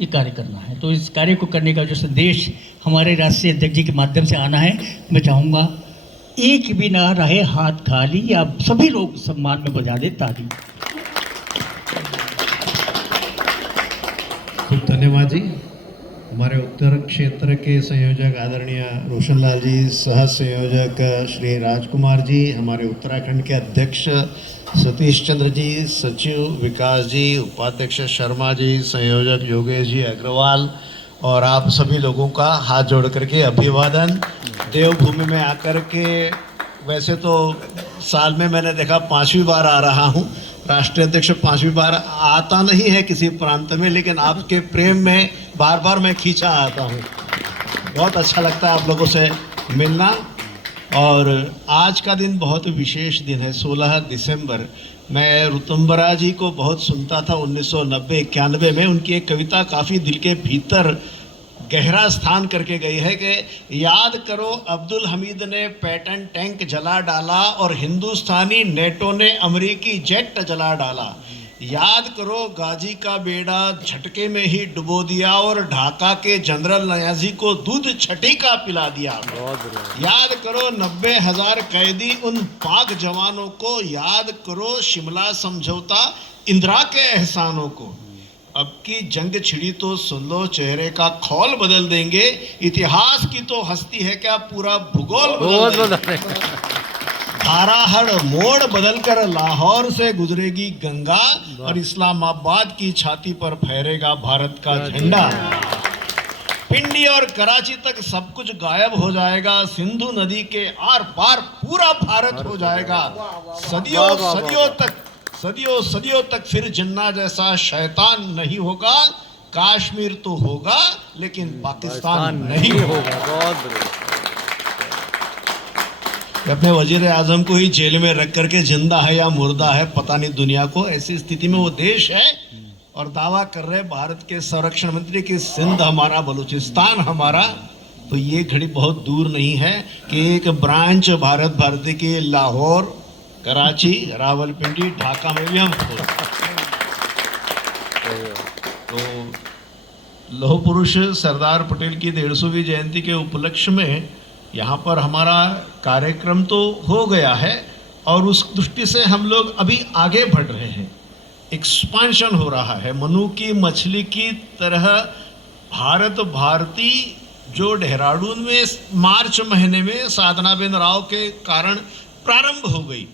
ये कार्य करना है। तो इस कार्य को करने का जो संदेश हमारे राष्ट्रीय अध्यक्ष जी के माध्यम से आना है, मैं चाहूँगा एक भी ना रहे हाथ खाली, या सभी लोग सम्मान में बजा दे ताली। खूब धन्यवाद जी। हमारे उत्तर क्षेत्र के संयोजक आदरणीय रोशनलाल जी, सह संयोजक श्री राजकुमार जी, हमारे उत्तराखंड के अध्यक्ष सतीश चंद्र जी, सचिव विकास जी, उपाध्यक्ष शर्मा जी, संयोजक योगेश जी अग्रवाल, और आप सभी लोगों का हाथ जोड़ करके अभिवादन। देवभूमि में आकर के, वैसे तो साल में मैंने देखा 5वीं बार आ रहा हूँ, राष्ट्रीय अध्यक्ष 5वीं बार आता नहीं है किसी प्रांत में, लेकिन आपके प्रेम में बार बार मैं खींचा आता हूँ। बहुत अच्छा लगता है आप लोगों से मिलना। और आज का दिन बहुत विशेष दिन है, 16 दिसंबर। मैं ऋतुम्बरा जी को बहुत सुनता था 1990-91 में। उनकी एक कविता काफ़ी दिल के भीतर गहरा स्थान करके गई है कि याद करो अब्दुल हमीद ने पैटर्न टैंक जला डाला और हिंदुस्तानी नेटो ने अमेरिकी जेट जला डाला। याद करो गाजी का बेड़ा झटके में ही डुबो दिया और ढाका के जनरल नयाजी को दूध छठी का पिला दिया। याद करो 90,000 कैदी उन पाक जवानों को। याद करो शिमला समझौता, इंदिरा के एहसानों को। अब की जंग छिड़ी तो सुन लो, चेहरे का खौल बदल देंगे। इतिहास की तो हस्ती है क्या, पूरा भूगोल बदल देंगे। धारा हर मोड़ बदलकर लाहौर से गुजरेगी गंगा और इस्लामाबाद की छाती पर फहरेगा भारत का झंडा। पिंडी और कराची तक सब कुछ गायब हो जाएगा। सिंधु नदी के आर पार पूरा भारत हो जाएगा। सदियों सदियों तक फिर जिन्ना जैसा शैतान नहीं होगा। कश्मीर तो होगा लेकिन पाकिस्तान नहीं होगा। अपने वजीर आजम को ही जेल में रख करके जिंदा है या मुर्दा है पता नहीं दुनिया को। ऐसी स्थिति में वो देश है और दावा कर रहे भारत के संरक्षण मंत्री कि सिंध हमारा, बलूचिस्तान हमारा। तो ये घड़ी बहुत दूर नहीं है कि एक ब्रांच भारत भारती की लाहौर, कराची, रावलपिंडी, ढाका में भी हम तो लौह पुरुष सरदार पटेल की 150वीं जयंती के उपलक्ष्य में यहाँ पर हमारा कार्यक्रम तो हो गया है और उस दृष्टि से हम लोग अभी आगे बढ़ रहे हैं। एक्सपांशन हो रहा है। मनु की मछली की तरह भारत भारती जो देहरादून में मार्च महीने में साधनाबेन राव के कारण प्रारंभ हो गई,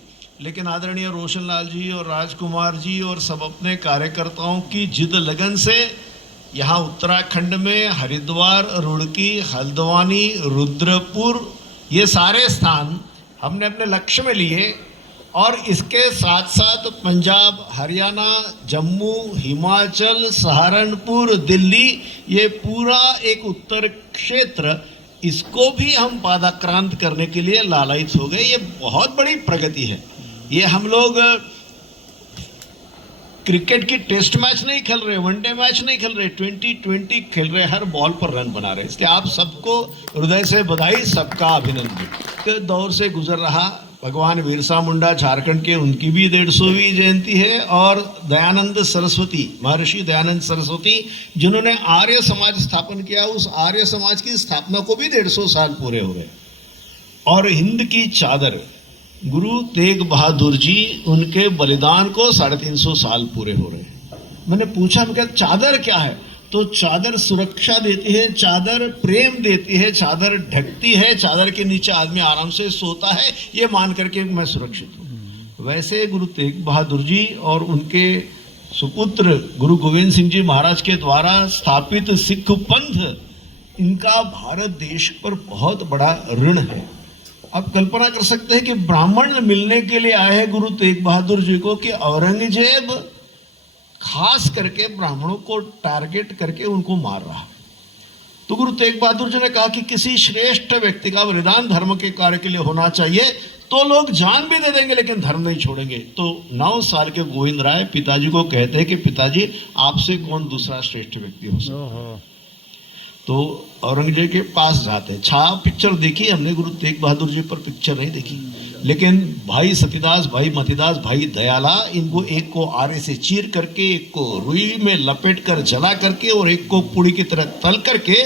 लेकिन आदरणीय रोशनलाल जी और राजकुमार जी और सब अपने कार्यकर्ताओं की जिद लगन से यहाँ उत्तराखंड में हरिद्वार, रुड़की, हल्द्वानी, रुद्रपुर, ये सारे स्थान हमने अपने लक्ष्य में लिए। और इसके साथ साथ पंजाब, हरियाणा, जम्मू, हिमाचल, सहारनपुर, दिल्ली, ये पूरा एक उत्तर क्षेत्र, इसको भी हम पादाक्रांत करने के लिए लालायित हो गए। ये बहुत बड़ी प्रगति है। ये हम लोग क्रिकेट की टेस्ट मैच नहीं खेल रहे, वनडे मैच नहीं खेल रहे, 2020 खेल रहे, हर बॉल पर रन बना रहे। इसलिए आप सबको हृदय से बधाई, सबका अभिनंदन। दौर से गुजर रहा भगवान बिरसा मुंडा झारखंड के, उनकी भी 150वीं जयंती है। और दयानंद सरस्वती, महर्षि दयानंद सरस्वती जिन्होंने आर्य समाज स्थापन किया, उस आर्य समाज की स्थापना को भी 150 साल पूरे हो गए। और हिंद की चादर गुरु तेग बहादुर जी, उनके बलिदान को 350 साल पूरे हो रहे हैं। मैंने पूछा, मैं चादर क्या है? तो चादर सुरक्षा देती है, चादर प्रेम देती है, चादर ढकती है, चादर के नीचे आदमी आराम से सोता है, ये मान करके मैं सुरक्षित हूँ। वैसे गुरु तेग बहादुर जी और उनके सुपुत्र गुरु गोविंद सिंह जी महाराज के द्वारा स्थापित सिख पंथ, इनका भारत देश पर बहुत बड़ा ऋण है। आप कल्पना कर सकते हैं कि ब्राह्मण मिलने के लिए आए हैं गुरु तेग बहादुर जी को कि औरंगजेब खास करके ब्राह्मणों को टारगेट करके उनको मार रहा। तो गुरु तेग बहादुर जी ने कहा कि किसी श्रेष्ठ व्यक्ति का बलिदान धर्म के कार्य के लिए होना चाहिए, तो लोग जान भी दे देंगे लेकिन धर्म नहीं छोड़ेंगे। तो 9 साल के गोविंद राय पिताजी को कहते हैं कि पिताजी आपसे कौन दूसरा श्रेष्ठ व्यक्ति हो सकता है। तो औरंगजेब के पास जाते हैं। छाप पिक्चर देखी हमने, गुरु तेग बहादुर जी पर पिक्चर नहीं देखी, लेकिन भाई सतीदास, भाई मतीदास, भाई दयाला, इनको एक को आरे से चीर करके, एक को रुई में लपेट कर जला करके और एक को पुड़ी की तरह तल करके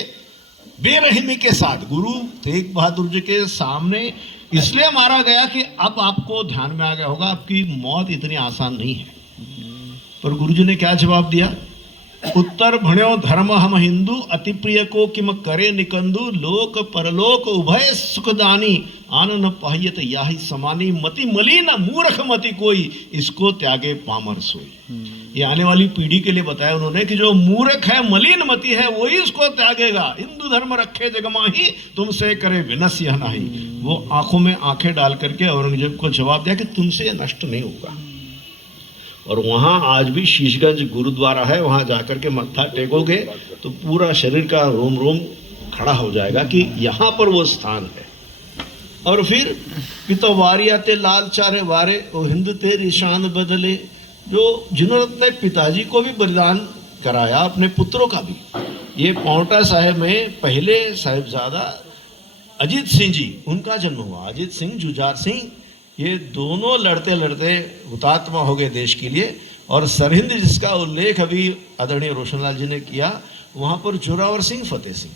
बेरहमी के साथ गुरु तेग बहादुर जी के सामने इसलिए मारा गया कि अब आपको ध्यान में आ गया होगा आपकी मौत इतनी आसान नहीं है। पर गुरु जी ने क्या जवाब दिया? उत्तर भण्यो धर्म हम हिंदू, अति प्रिय को किम करे निकंदु, लोक परलोक उभय सुखदानी, आनन पाहियत याहि समानी, मति मलिन मूर्ख मति कोई, इसको त्यागे पामर सोई। ये आने वाली पीढ़ी के लिए बताया उन्होंने कि जो मूर्ख है, मलिन मति है, वही इसको त्यागेगा। हिंदू धर्म रखे जगमाही, तुमसे करे विनश यह नाही। वो आंखों में आंखें डाल करके औरंगजेब को जवाब दिया कि तुमसे ये नष्ट नहीं होगा। और वहाँ आज भी शीशगंज गुरुद्वारा है, वहाँ जाकर के मत्था टेकोगे तो पूरा शरीर का रोम रोम खड़ा हो जाएगा कि यहाँ पर वो स्थान है। और फिर पितो वारियाते लाल चारे वारे, ओ हिंद तेरी शान बदले, जो जिन्होंने अपने पिताजी को भी बलिदान कराया, अपने पुत्रों का भी। ये पांवटा साहिब में पहले साहिबजादा अजीत सिंह जी, उनका जन्म हुआ। अजीत सिंह, जुझार सिंह, ये दोनों लड़ते लड़ते हुतात्मा हो गए देश के लिए। और सरहिंद जिसका उल्लेख अभी आदरणीय रोशनलाल जी ने किया, वहाँ पर जोरावर सिंह, फतेह सिंह,